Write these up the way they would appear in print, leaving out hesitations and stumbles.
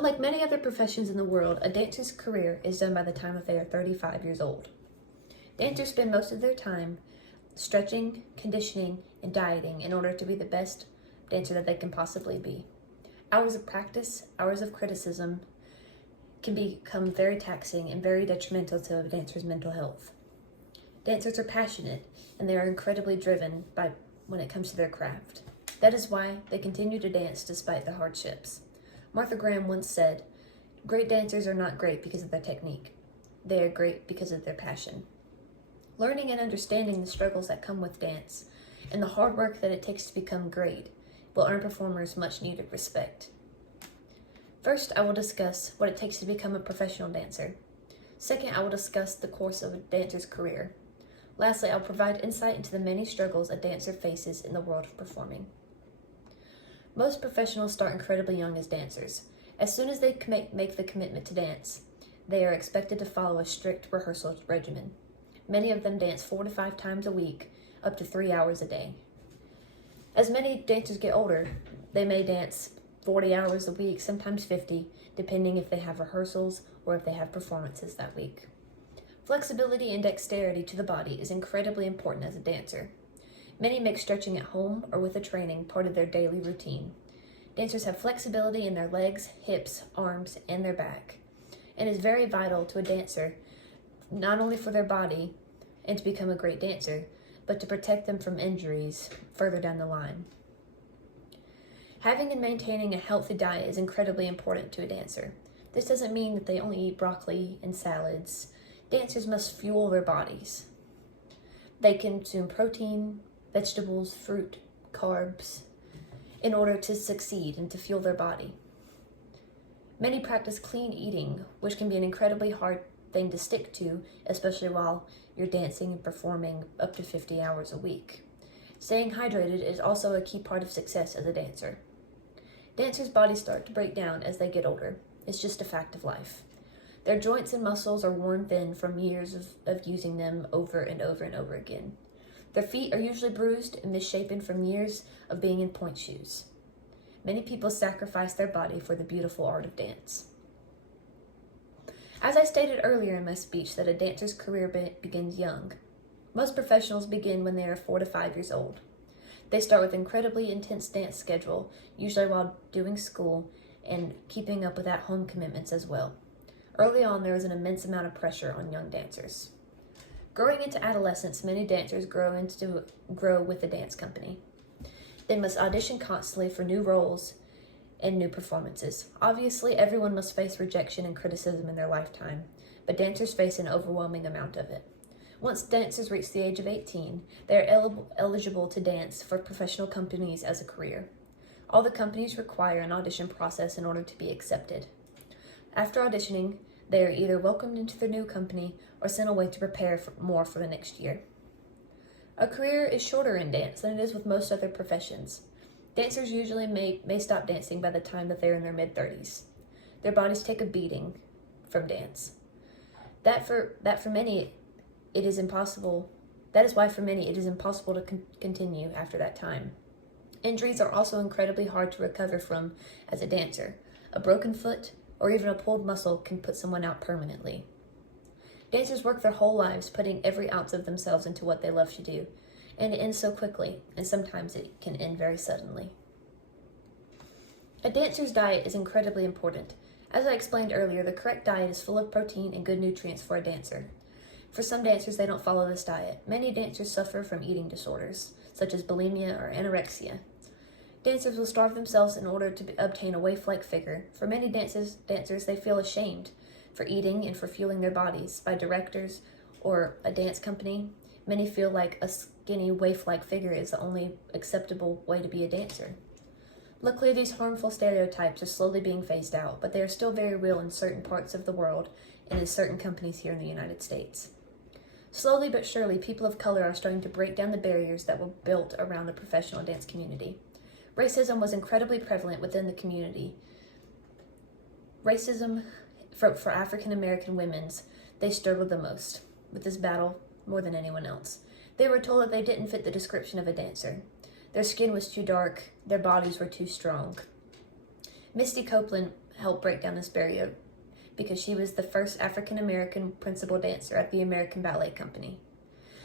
Unlike many other professions in the world, a dancer's career is done by the time that they are 35 years old. Dancers spend most of their time stretching, conditioning, and dieting in order to be the best dancer that they can possibly be. Hours of practice, hours of criticism can become very taxing and very detrimental to a dancer's mental health. Dancers are passionate and they are incredibly driven when it comes to their craft. That is why they continue to dance despite the hardships. Martha Graham once said, "Great dancers are not great because of their technique. They are great because of their passion." Learning and understanding the struggles that come with dance and the hard work that it takes to become great will earn performers much needed respect. First, I will discuss what it takes to become a professional dancer. Second, I will discuss the course of a dancer's career. Lastly, I'll provide insight into the many struggles a dancer faces in the world of performing. Most professionals start incredibly young as dancers. As soon as they make the commitment to dance, they are expected to follow a strict rehearsal regimen. Many of them dance 4 to 5 times a week, up to 3 hours a day. As many dancers get older, they may dance 40 hours a week, sometimes 50, depending if they have rehearsals or if they have performances that week. Flexibility and dexterity to the body is incredibly important as a dancer. Many make stretching at home or with a training part of their daily routine. Dancers have flexibility in their legs, hips, arms, and their back, and is very vital to a dancer, not only for their body and to become a great dancer, but to protect them from injuries further down the line. Having and maintaining a healthy diet is incredibly important to a dancer. This doesn't mean that they only eat broccoli and salads. Dancers must fuel their bodies. They consume protein, vegetables, fruit, carbs, in order to succeed and to fuel their body. Many practice clean eating, which can be an incredibly hard thing to stick to, especially while you're dancing and performing up to 50 hours a week. Staying hydrated is also a key part of success as a dancer. Dancers' bodies start to break down as they get older. It's just a fact of life. Their joints and muscles are worn thin from years of using them over and over and over again. Their feet are usually bruised and misshapen from years of being in pointe shoes. Many people sacrifice their body for the beautiful art of dance. As I stated earlier in my speech that a dancer's career begins young, most professionals begin when they are 4 to 5 years old. They start with an incredibly intense dance schedule, usually while doing school and keeping up with at-home commitments as well. Early on, there is an immense amount of pressure on young dancers. Growing into adolescence, many dancers grow with the dance company. They must audition constantly for new roles and new performances. Obviously, everyone must face rejection and criticism in their lifetime, but dancers face an overwhelming amount of it. Once dancers reach the age of 18, they are eligible to dance for professional companies as a career. All the companies require an audition process in order to be accepted. After auditioning, they are either welcomed into the new company or sent away to prepare more for the next year. A career is shorter in dance than it is with most other professions. Dancers usually may stop dancing by the time that they're in their mid-30s. Their bodies take a beating from dance. That for many, it is impossible. That is why for many it is impossible to continue after that time. Injuries are also incredibly hard to recover from as a dancer. A broken foot or even a pulled muscle can put someone out permanently. Dancers work their whole lives putting every ounce of themselves into what they love to do, and it ends so quickly, and sometimes it can end very suddenly. A dancer's diet is incredibly important. As I explained earlier, the correct diet is full of protein and good nutrients for a dancer. For some dancers, they don't follow this diet. Many dancers suffer from eating disorders, such as bulimia or anorexia. Dancers will starve themselves in order to obtain a waif-like figure. For many dancers, they feel ashamed for eating and for fueling their bodies by directors or a dance company. Many feel like a skinny waif-like figure is the only acceptable way to be a dancer. Luckily, these harmful stereotypes are slowly being phased out, but they are still very real in certain parts of the world and in certain companies here in the United States. Slowly but surely, people of color are starting to break down the barriers that were built around the professional dance community. Racism was incredibly prevalent within the community. Racism for African American women, they struggled the most with this battle more than anyone else. They were told that they didn't fit the description of a dancer. Their skin was too dark, their bodies were too strong. Misty Copeland help break down this barrier because she was the first African American principal dancer at the American Ballet Company.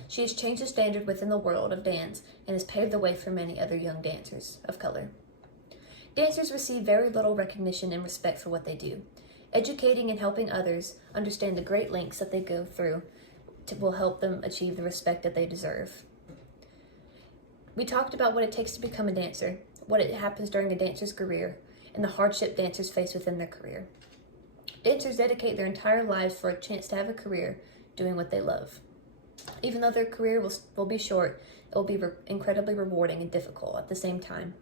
She has changed the standard within the world of dance and has paved the way for many other young dancers of color. Dancers receive very little recognition and respect for what they do. Educating and helping others understand the great lengths that they go through will help them achieve the respect that they deserve. We talked about what it takes to become a dancer, what it happens during a dancer's career, and the hardship dancers face within their career. Dancers dedicate their entire lives for a chance to have a career doing what they love. Even though their career will be short, it will be incredibly rewarding and difficult at the same time.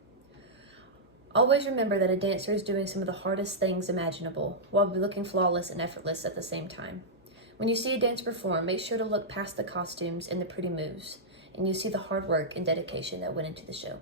Always remember that a dancer is doing some of the hardest things imaginable while looking flawless and effortless at the same time. When you see a dancer perform, make sure to look past the costumes and the pretty moves, and you see the hard work and dedication that went into the show.